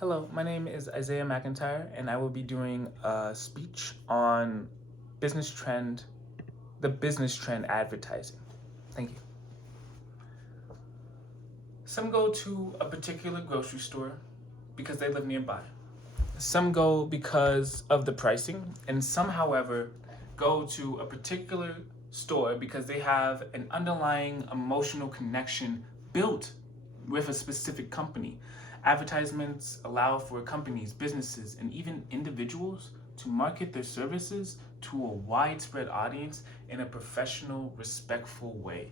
Hello, my name is Isaiah McIntyre, and I will be doing a speech on business trend, the business trend advertising. Thank you. Some go to a particular grocery store because they live nearby. Some go because of the pricing, and some, however, go to a particular store because they have an underlying emotional connection built with a specific company. Advertisements allow for companies, businesses, and even individuals to market their services to a widespread audience in a professional, respectful way.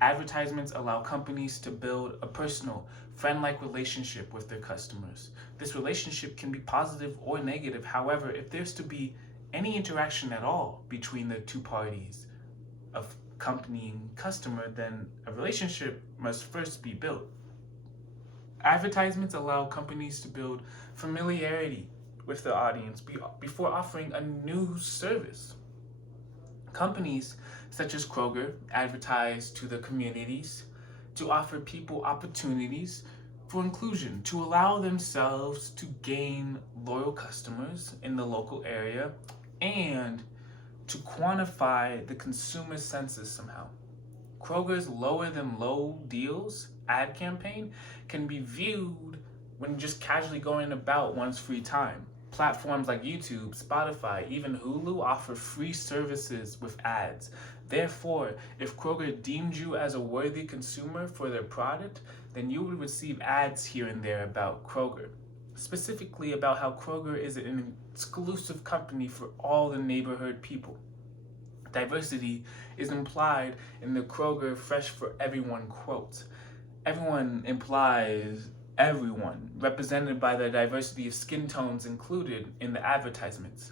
Advertisements allow companies to build a personal, friend like relationship with their customers. This relationship can be positive or negative. However, if there's to be any interaction at all between the two parties of company and customer, then a relationship must first be built. Advertisements allow companies to build familiarity with the audience before offering a new service. Companies such as Kroger advertise to the communities to offer people opportunities for inclusion, to allow themselves to gain loyal customers in the local area, and to quantify the consumer census somehow. Kroger's lower than low deals ad campaign can be viewed when just casually going about one's free time. Platforms like YouTube, Spotify, even Hulu offer free services with ads. Therefore, if Kroger deemed you as a worthy consumer for their product, then you would receive ads here and there about Kroger. Specifically about how Kroger is an exclusive company for all the neighborhood people. Diversity is implied in the Kroger Fresh for Everyone quote. Everyone implies everyone, represented by the diversity of skin tones included in the advertisements.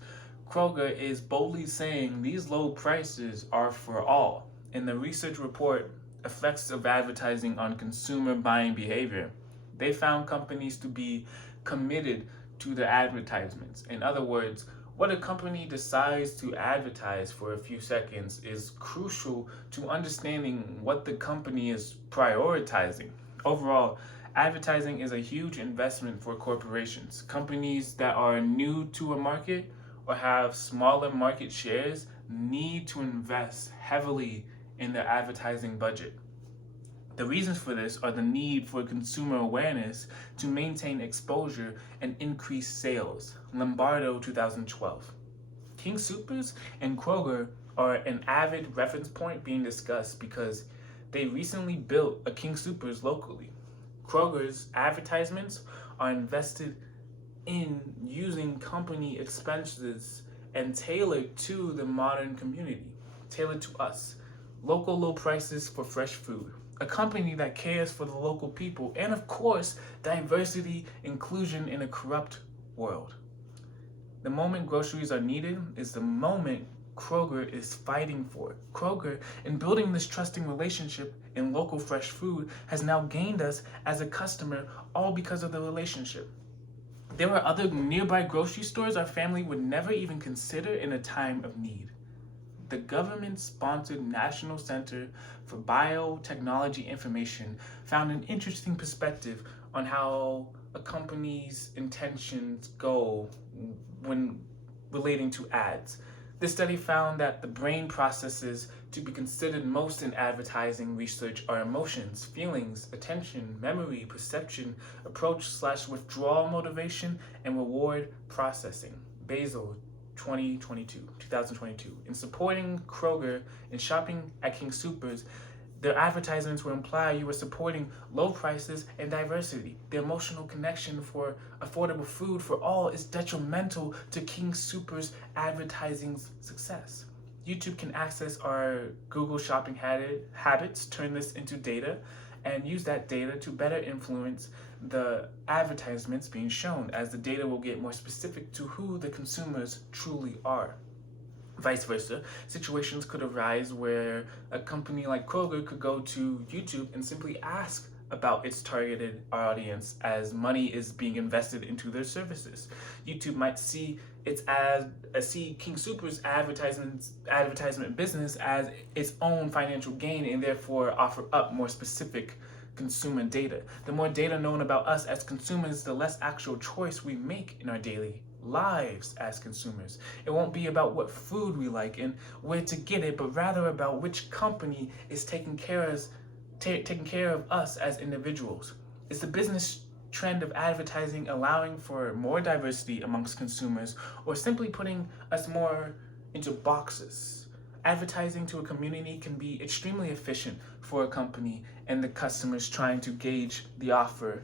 Kroger is boldly saying these low prices are for all. In the research report, Effects of Advertising on Consumer Buying Behavior, they found companies to be committed to the advertisements. In other words, what a company decides to advertise for a few seconds is crucial to understanding what the company is prioritizing. Overall, advertising is a huge investment for corporations. Companies that are new to a market or have smaller market shares need to invest heavily in their advertising budget. The reasons for this are the need for consumer awareness to maintain exposure and increase sales. Lombardo 2012. King Soopers and Kroger are an avid reference point being discussed because they recently built a King Soopers locally. Kroger's advertisements are invested in using company expenses and tailored to the modern community, tailored to us. Local low prices for fresh food, a company that cares for the local people, and of course, diversity, inclusion in a corrupt world. The moment groceries are needed is the moment Kroger is fighting for. Kroger, in building this trusting relationship in local fresh food, has now gained us as a customer, all because of the relationship. There are other nearby grocery stores our family would never even consider in a time of need. The government-sponsored National Center for Biotechnology Information found an interesting perspective on how a company's intentions go when relating to ads. This study found that the brain processes to be considered most in advertising research are emotions, feelings, attention, memory, perception, approach/withdrawal motivation, and reward processing. Basil 2022. In supporting Kroger and shopping at King Soopers, their advertisements will imply you are supporting low prices and diversity. The emotional connection for affordable food for all is detrimental to King Soopers' advertising's success. YouTube can access our Google shopping habits, turn this into data, and use that data to better influence the advertisements being shown, as the data will get more specific to who the consumers truly are. Vice versa, situations could arise where a company like Kroger could go to YouTube and simply ask about its targeted audience as money is being invested into their services. YouTube might see King Soopers advertisement business as its own financial gain and therefore offer up more specific consumer data. The more data known about us as consumers, the less actual choice we make in our daily lives as consumers. It won't be about what food we like and where to get it, but rather about which company is taking care of us as individuals. It's the business trend of advertising allowing for more diversity amongst consumers, or simply putting us more into boxes. Advertising to a community can be extremely efficient for a company and the customers trying to gauge the offer.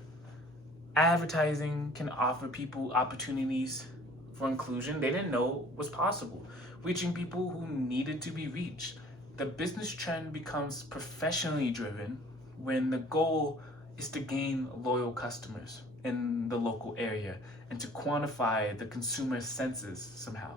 Advertising can offer people opportunities for inclusion they didn't know was possible, reaching people who needed to be reached. The business trend becomes professionally driven when the goal is to gain loyal customers in the local area and to quantify the consumer senses somehow.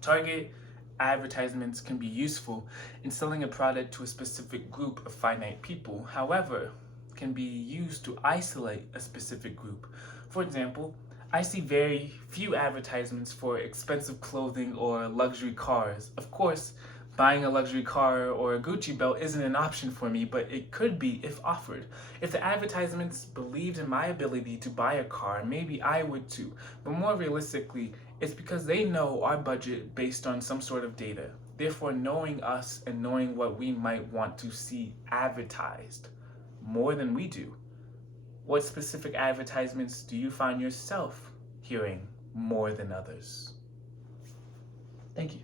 Target advertisements can be useful in selling a product to a specific group of finite people. However, can be used to isolate a specific group. For example, I see very few advertisements for expensive clothing or luxury cars. Of course, buying a luxury car or a Gucci belt isn't an option for me, but it could be if offered. If the advertisements believed in my ability to buy a car, maybe I would too. But more realistically, it's because they know our budget based on some sort of data. Therefore, knowing us and knowing what we might want to see advertised more than we do. What specific advertisements do you find yourself hearing more than others? Thank you.